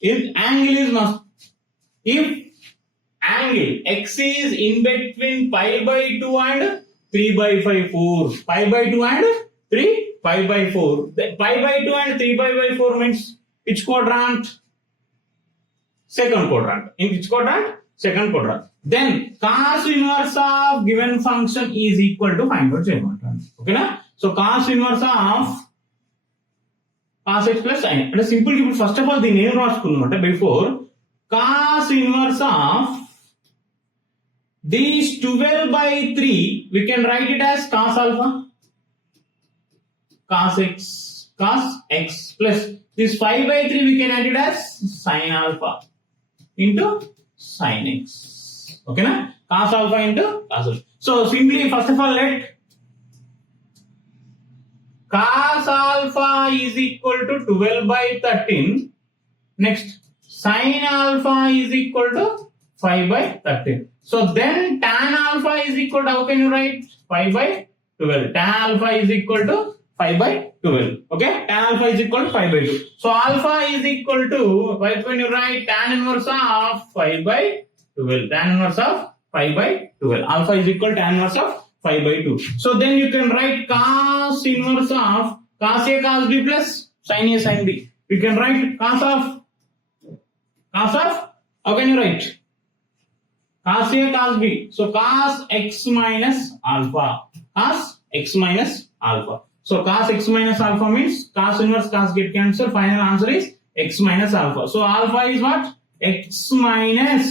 If angle is must, if angle x is in between pi by 2 and 3 by 5 4, pi by 2 and 3 pi by 4, the pi by 2 and 3 pi by 4 means which quadrant? Second quadrant. In which quadrant? Second quadrant. Then cos inverse of given function is equal to find out చేయమంటాను. ఓకేనా? So cos inverse of cos x plus sin. అంటే simple గా ఇప్పుడు first of all దీన్ని ఏం రాసుకుందాం అంటే before cos inverse of these 12 by 3 we can write it as cos alpha cos x plus this 5 by 3 we can add it as sin alpha into sin x. Okay na? Cos alpha into cos alpha. So simply first of all let cos alpha is equal to 12 by 13. Next sin alpha is equal to 5 by 13. So then tan alpha is equal to, how can you write? 5 by 12. Tan alpha is equal to 5 by 12. Okay? Tan alpha is equal to 5 by 2. So alpha is equal to, when you write tan inverse of 5 by 12. Tan inverse of 5 by 12. Alpha is equal to tan inverse of 5 by 2. So then you can write cos inverse of cos A cos B plus sin A sin B. You can write cos of, how can you write? Cos A cos B. So cos x minus alpha. Cos x minus alpha. So cos x minus alpha means cos inverse cos get cancelled. Final answer is x minus alpha. So alpha is what? X minus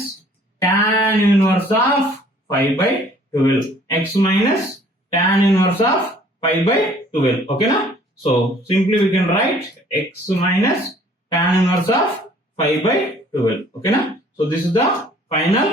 tan inverse of 5 by 12. X minus tan inverse of 5 by 12. Okay na? So simply we can write x minus tan inverse of 5 by 12. Okay na? So this is the final